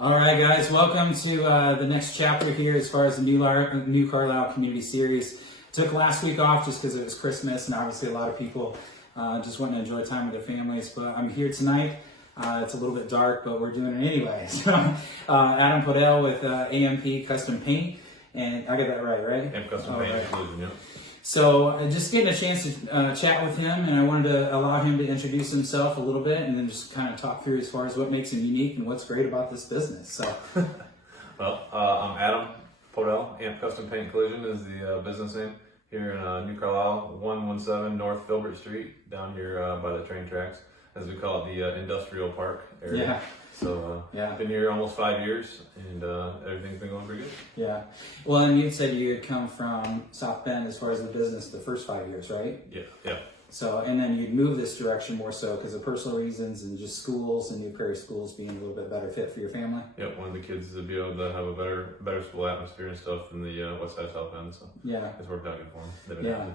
All right, guys, welcome to the next chapter here as far as the new Carlisle Community Series. Took last week off just because it was Christmas, and obviously a lot of people just want to enjoy time with their families. But I'm here tonight. It's a little bit dark, but we're doing it anyway. So, Adam Podell with AMP Custom Paint, and I got that right? AMP Custom Paint Inclusion, yeah. So just getting a chance to chat with him, and I wanted to allow him to introduce himself a little bit and then just kind of talk through as far as what makes him unique and what's great about this business. So, Well, I'm Adam Podell. AMP Custom Paint Inclusion is the business name here in New Carlisle, 117 North Filbert Street, down here by the train tracks, as we call it, the industrial park area. Yeah. So I've been here almost 5 years, and everything's been going pretty good. Yeah. Well, and you said you had come from South Bend as far as the business the first 5 years, right? Yeah. So, and then you'd move this direction more so because of personal reasons and just schools and New Prairie schools being a little bit better fit for your family. Yep, wanted the kids to be able to have a better school atmosphere and stuff than the west side of South Bend. So yeah, it's worked out good for them. They've been happy.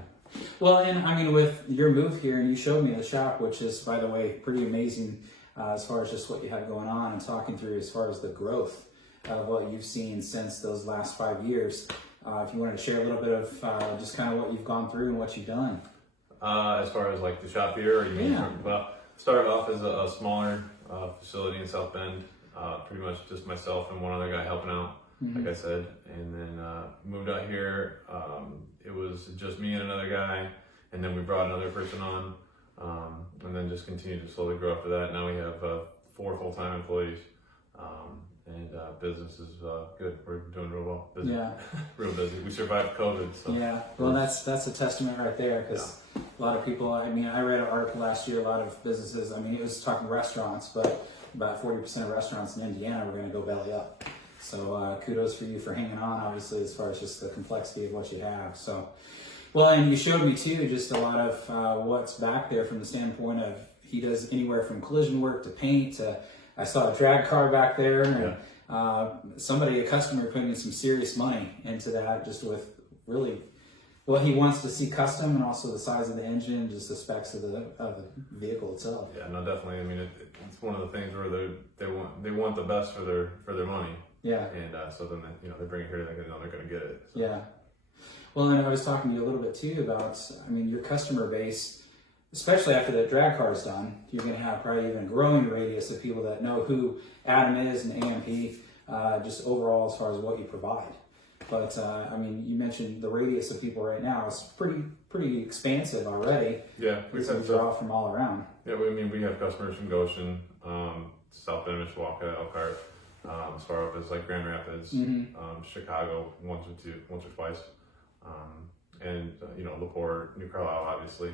Well, and I mean, with your move here, and you showed me the shop, which is, by the way, pretty amazing as far as just what you have going on and talking through as far as the growth of what you've seen since those last 5 years. If you wanted to share a little bit of just kind of what you've gone through and what you've done. As far as like the shop here, or you mean, Yeah. well, started off as a smaller facility in South Bend, pretty much just myself and one other guy helping out, like I said, and then moved out here. It was just me and another guy, and then we brought another person on, and then just continued to slowly grow after that. Now we have 4 full-time employees, and business is good. We're doing real well. Busy. Yeah. Real busy. We survived COVID, so. Yeah, well, that's a testament right there because a lot of people, I mean, I read an article last year, a lot of businesses, I mean, it was talking restaurants, but about 40% of restaurants in Indiana were going to go belly up. So kudos for you for hanging on, obviously, as far as just the complexity of what you have. So, well, and you showed me too, just a lot of what's back there from the standpoint of he does anywhere from collision work to paint to, I saw a drag car back there, and a customer putting some serious money into that, just with really what he wants to see custom, and also the size of the engine, just the specs of the vehicle itself. Yeah, no, definitely. I mean, it's one of the things where they want the best for their money. Yeah. And so then they bring it here, they know they're going to get it. So. Yeah. Well, and I was talking to you a little bit too about, I mean, your customer base. Especially after the drag car is done, you're going to have probably even a growing radius of people that know who Adam is and AMP, just overall as far as what you provide. But I mean, you mentioned the radius of people right now is pretty expansive already. Yeah, we draw from all around. Yeah, we have customers from Goshen, South Bend, Mishawaka, Elkhart, as far up as like Grand Rapids, Chicago once or twice, and LaPorte, New Carlisle, obviously.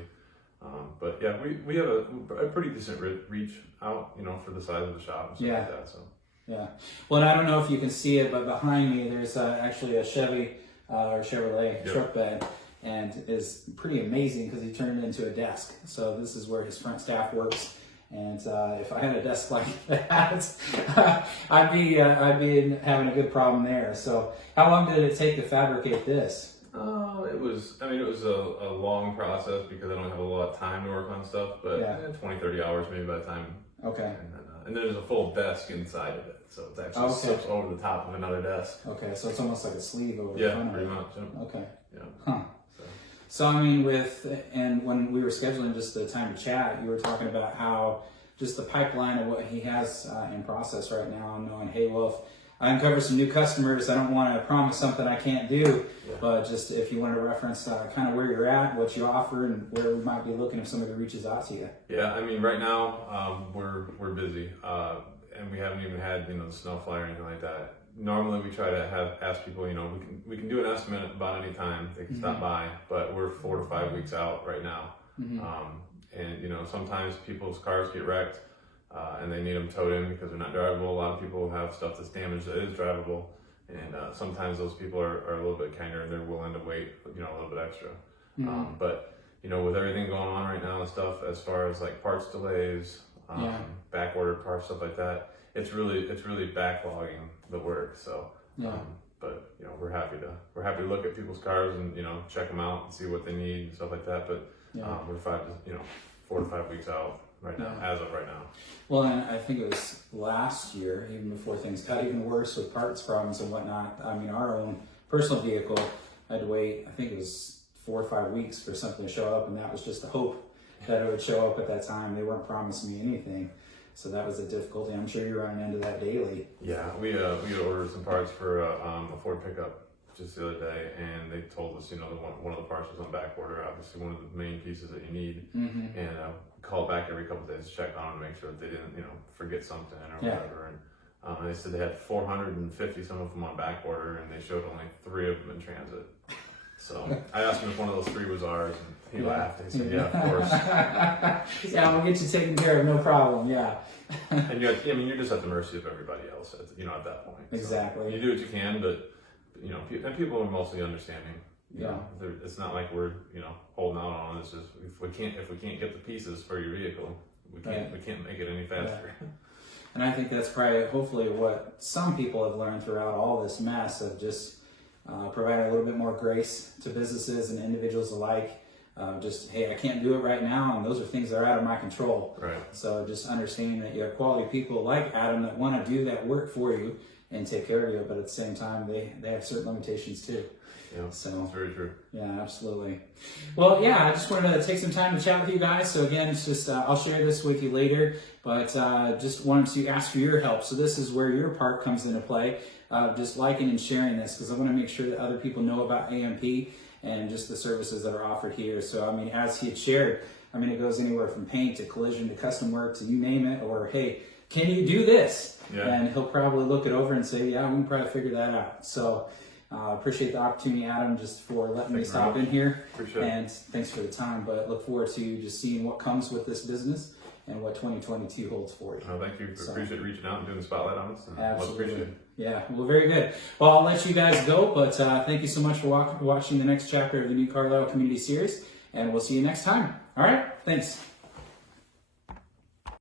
But yeah, we have a pretty decent reach out, for the size of the shop and stuff like that. So. Yeah. Well, and I don't know if you can see it, but behind me there's actually a Chevy or Chevrolet truck bed, and is pretty amazing because he turned it into a desk. So this is where his front staff works. And if I had a desk like that, I'd be having a good problem there. So how long did it take to fabricate this? It was a long process because I don't have a lot of time to work on stuff, but 20, 30 hours maybe by the time. Okay. And then there's a full desk inside of it, so it's actually sits over the top of another desk. Okay, so it's almost like a sleeve over the front of it. Yeah, pretty much. Okay. Yeah. Huh. So I mean, when we were scheduling just the time to chat, you were talking about how just the pipeline of what he has in process right now, and knowing, hey, well, if I uncover some new customers, I don't want to promise something I can't do, but just if you want to reference kind of where you're at, what you offer, and where we might be looking if somebody reaches out to you. Yeah, I mean, right now we're busy, and we haven't even had the snowfly or anything like that. Normally we try to ask people, we can do an estimate about any time they can stop by, but we're 4 to 5 weeks out right now, and sometimes people's cars get wrecked. And they need them towed in because they're not drivable. A lot of people have stuff that's damaged that is drivable, and sometimes those people are a little bit kinder and they're willing to wait, a little bit extra. But with everything going on right now and stuff, as far as like parts delays, back ordered parts, stuff like that, it's really backlogging the work. So, but we're happy to look at people's cars and check them out and see what they need and stuff like that. But we're 4 to 5 weeks out. right now, as of right now. Well, and I think it was last year, even before things got even worse with parts problems and whatnot. I mean, our own personal vehicle, I had to wait, I think it was 4 or 5 weeks for something to show up, and that was just a hope that it would show up at that time. They weren't promising me anything. So that was a difficulty. I'm sure you're running into that daily. Yeah, we had ordered some parts for a Ford pickup just the other day, and they told us, one of the parts was on back order, obviously one of the main pieces that you need. And call back every couple of days to check on them to make sure that they didn't, forget something or whatever. And they said they had 450 some of them on back order, and they showed only 3 of them in transit. So I asked him if one of those 3 was ours, and he laughed. He said, "Yeah, of course." Yeah, we'll get you taken care of, no problem. Yeah. And you're just at the mercy of everybody else, at that point. Exactly. So you do what you can, but and people are mostly understanding. Yeah. It's not like we're holding out on this. If we can't get the pieces for your vehicle, we can't make it any faster. Yeah. And I think that's probably, hopefully, what some people have learned throughout all this mess of just providing a little bit more grace to businesses and individuals alike. Hey, I can't do it right now, and those are things that are out of my control. Right. So just understanding that you have quality people like Adam that want to do that work for you and take care of you, but at the same time, they have certain limitations too. Yeah, so that's very true. Yeah, absolutely. Well, yeah, I just wanted to take some time to chat with you guys. So again, it's just I'll share this with you later, but just wanted to ask for your help. So this is where your part comes into play. Just liking and sharing this, because I want to make sure that other people know about AMP and just the services that are offered here. So I mean, as he had shared, I mean, it goes anywhere from paint to collision to custom work to you name it, or hey, can you do this? Yeah. And he'll probably look it over and say, yeah, we can probably figure that out. So appreciate the opportunity, Adam, just for letting me stop in here. Appreciate it. And thanks for the time, but look forward to just seeing what comes with this business and what 2022 holds for you. Oh, thank you. Appreciate reaching out and doing the spotlight on us. Absolutely. Appreciate it. Yeah, well, very good. Well, I'll let you guys go, but thank you so much for watching the next chapter of the new Carlisle Community Series, and we'll see you next time. All right, thanks.